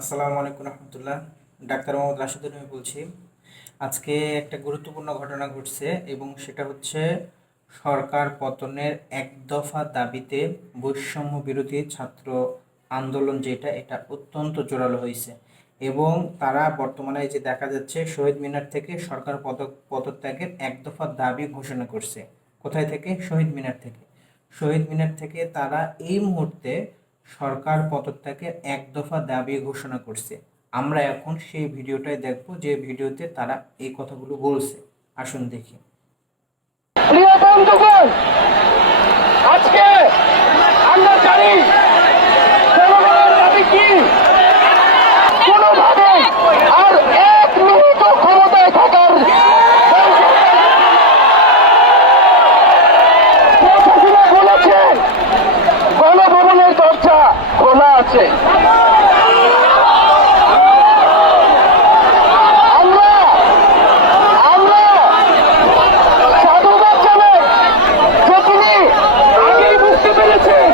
আসসালামু আলাইকুম রহমতুল্লাহ। ডাক্তার মোহাম্মদ রাশিদুল আমি বলছি। আজকে একটা গুরুত্বপূর্ণ ঘটনা ঘটছে এবং সেটা হচ্ছে সরকার পতনের এক দফা দাবিতে বৈষম্য বিরোধী ছাত্র আন্দোলন যেটা, এটা অত্যন্ত জোরালো হয়েছে। এবং তারা বর্তমানে যে দেখা যাচ্ছে, শহীদ মিনার থেকে সরকার পদ, পদত্যাগের এক দফা দাবি ঘোষণা করছে। কোথায় থেকে? শহীদ মিনার থেকে। শহীদ মিনার থেকে তারা এই মুহূর্তে সরকার পদত্যাগের এক দফা দাবি ঘোষণা করছে। আমরা এখন সেই ভিডিওটাই দেখব, যে ভিডিওতে তারা এই কথাগুলো বলছে। আসুন দেখি। আজকে আমরা জানি জনগণের দাবি কি কোনোভাবে আর এক মিনিট ক্ষমতায় থাকার শেখ হাসিনা বলেছেন গণভবনের দরজা খোলা আছে আমরা আমরা সাধুবাদ জানাই যে তিনি আগেই বুঝতে পেরেছেন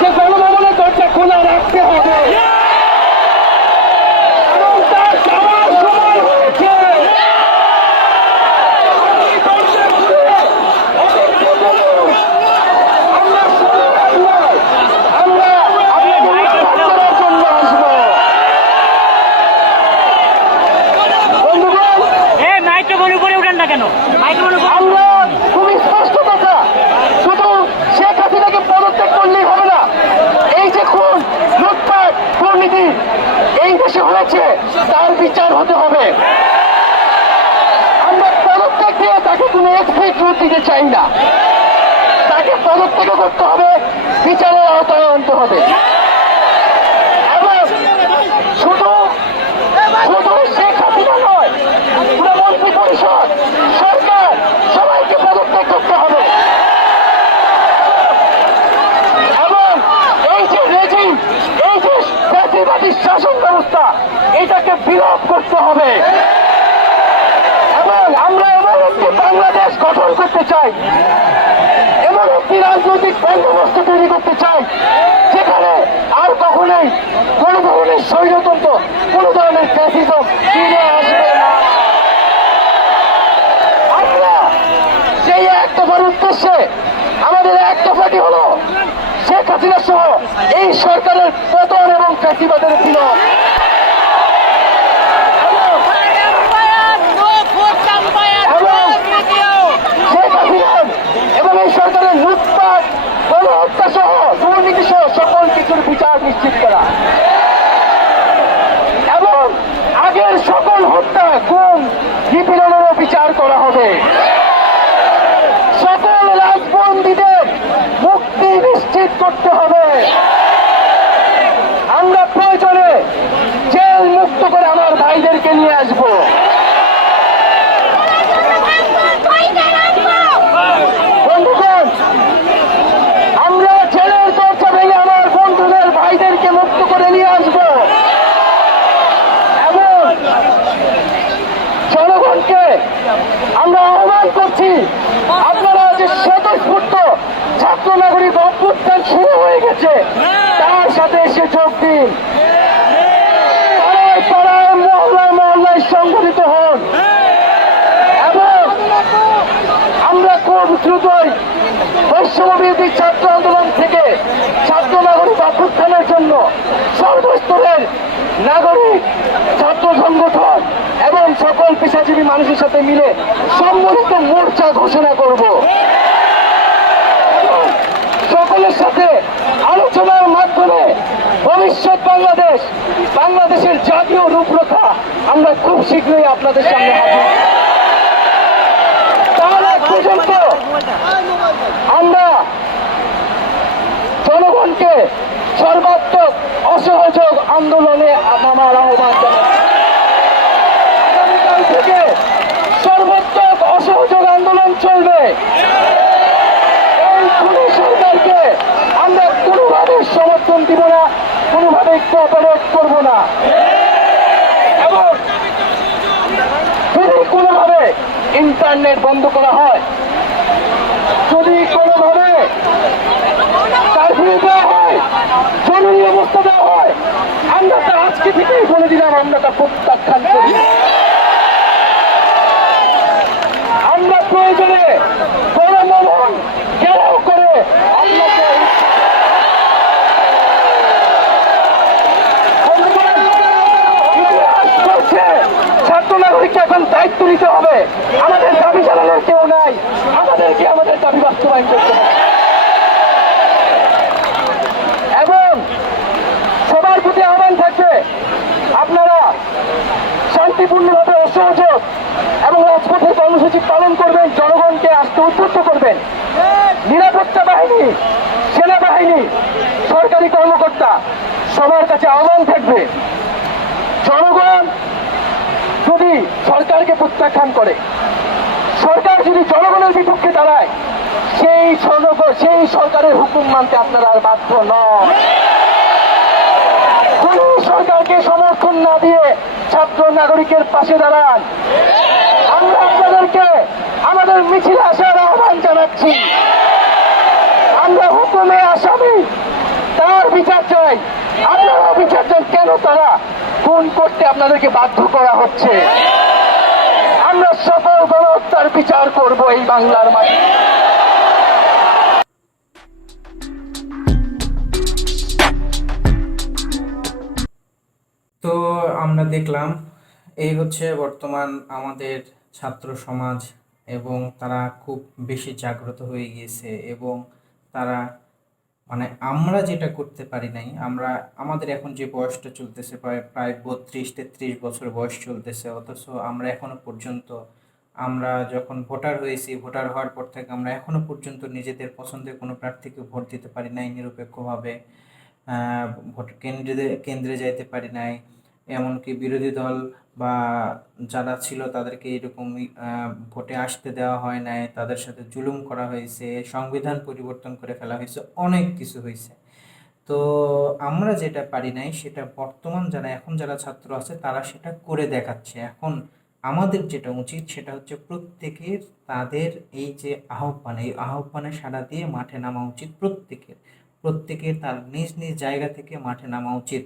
যে গণভবনের দরজা খোলা রাখতে হবে এবং তার যাওয়ার সময় হয়েছে এই দরজা খুলে অপেক্ষা করুন। আমরা শুনে রাখব। আমরা আপনাদের সাহায্যের জন্য আসব বন্ধুগণ এ মাইক্রোফোন উপরে উঠেন না কেন মাইক্রোফোন উপরে আমরা খুবই স্পষ্ট কথা শুধু শেখ হাসিনাকে পদত্যাগ করলেই হবে না এই যে খুন লুটপাট দুর্নীতি এই দেশে হয়েছে তার বিচার হতে হবে আমরা পদত্যাগ দিয়ে তাকে দিতে চাই না। তাকে পদত্যাগ করতে হবে, বিচারের আওতায় আনতে হবে। পরিষদ, সরকার, সবাইকে করতে হবে। এবং এই যে এই যে শাসন ব্যবস্থা, এটাকে বিলোপ করতে হবে এবং আমরা এমন একটি বাংলাদেশ গঠন করতে চাই। এমন একটি রাজনৈতিক বন্দোবস্ত তৈরি করতে চাই, যেখানে আর কখনোই কোন ধরনের স্বৈরতন্ত্র, কোন ধরনের ফ্যাসিজম ফিরে আসবে সেই এক উদ্দেশ্যে আমাদের এক দফাটি হলো শেখ হাসিনা সহ এই সরকারের পতন এবং ফ্যাসিবাদের বিলোপ এবং এবং শেখ হাসিনার এবং এই সরকারের লুটপাট গণহত্যা সহ দুর্নীতি সহ সকল কিছুর বিচার নিশ্চিত করা এবং আগের সকল হত্যা গুম নিপীড়নেরও বিচার করা হবে সকল রাজবন্দীদের মুক্তি নিশ্চিত করতে হবে আমরা প্রয়োজনে জেল মুক্ত করে আমার ভাইদেরকে নিয়ে আসব। আমরা আমার বন্ধুদের ভাইদেরকে করে নিয়ে আসব। এবং আমরা করছি, আপনারা যে ছাত্র নাগরিক অভ্যুত্থান শুরু হয়ে গেছে, তার সাথে এসে যোগ দিন। খুব দ্রুতই বৈষম্যবিরোধী ছাত্র আন্দোলন থেকে ছাত্র নাগরিক অভ্যুত্থানের জন্য সর্বস্তরের নাগরিক, ছাত্র সংগঠন এবং সকল পেশাজীবী মানুষের সাথে মিলে সম্মিলিত মোর্চা ঘোষণা করব। সকলের সাথে আলোচনার মাধ্যমে ভবিষ্যৎ বাংলাদেশ, বাংলাদেশের জাতীয় রূপরেখা আমরা খুব শীঘ্রই আপনাদের সামনে হাজির। তার পর্যন্ত আমরা জনগণকে সর্বাত্মক অসহযোগ আন্দোলনে নামার আহ্বান আগামীকাল থেকে সর্বাত্মক অসহযোগ আন্দোলন চলবে। এই সরকারকে আমরা কোনোভাবে সমর্থন দিব না, কোনোভাবে কোঅপারেট করব না। এবং যদি কোনোভাবে ইন্টারনেট বন্ধ করা হয় যদি কোনোভাবে কারফিউ দেওয়া হয়, জরুরি অবস্থা দেওয়া হয়, আমরা তা আজকে থেকেই বলে দিলাম, আমরা তা প্রত্যাখ্যান করি আমরা প্রয়োজনে বড় মন ঘেরাও করে আপনাকে ইতিহাস বলছে, ছাত্র নাগরিককে এখন দায়িত্ব নিতে হবে আমাদের দাবি জানানোর কেউ নাই আমাদেরকে আমাদের দাবি বাস্তবায়ন করতে হবে এবং সবার প্রতি আহ্বান থাকবে আপনারা শান্তিপূর্ণভাবে অসহযোগ এবং রাজপথের কর্মসূচি করবেন, জনগণকে আসতে উদ্বুদ্ধ করবেন। নিরাপত্তা বাহিনী, সেনাবাহিনী, সরকারি কর্মকর্তা, সবার কাছে আহ্বান থাকবে, জনগণ যদি সরকারকে প্রত্যাখ্যান করে, সরকার যদি জনগণের বিপক্ষে দাঁড়ায়, সেই জনগণ সেই সরকারের হুকুম মানতে আপনারা আর বাধ্য নন। কোন সরকারকে সমর্থন না দিয়ে ছাত্র নাগরিকের পাশে দাঁড়ান মিছিলে আসার আহ্বান জানাচ্ছি। আমরা হুকুমে আসামি, তার বিচার চাই। আপনারা বিচার চান কেন তারা? খুন করতে আপনাদেরকে বাধ্য করা হচ্ছে? আমরা সকল গণহত্যার বিচার করব এই বাংলার মাঠে। তো আমরা দেখলাম, এই হচ্ছে বর্তমান আমাদের ছাত্র সমাজ এবং তারা খুব বেশি জাগ্রত হয়ে গিয়েছে এবং তারা মানে আমরা যেটা করতে পারি নাই, আমরা, আমাদের এখন যে বয়সটা চলতেছে প্রায় প্রায় বত্রিশ, তেত্রিশ বছর বয়স চলতেছে, অথচ আমরা এখনও পর্যন্ত, আমরা যখন ভোটার হয়েছি, ভোটার হওয়ার পর থেকে আমরা এখনও পর্যন্ত নিজেদের পছন্দের কোনো প্রার্থীকে ভোট দিতে পারি নাই নিরপেক্ষভাবে ভোট কেন্দ্রে কেন্দ্রে যাইতে পারি নাই। এমনকি বিরোধী দল বা যারা ছিল তাদেরকে এরকম ভোটে আসতে দেওয়া হয় নাই, তাদের সাথে জুলুম করা হয়েছে, সংবিধান পরিবর্তন করে ফেলা হয়েছে, অনেক কিছু হয়েছে। তো আমরা যেটা পারি নাই, সেটা বর্তমান যারা, এখন যারা ছাত্র আছে, তারা সেটা করে দেখাচ্ছে। এখন আমাদের যেটা উচিত, সেটা হচ্ছে প্রত্যেকের তাদের এই যে আহ্বান, এই আহ্বানে সাড়া দিয়ে মাঠে নামা উচিত প্রত্যেকের। প্রত্যেকের তার নিজ নিজ জায়গা থেকে মাঠে নামা উচিত।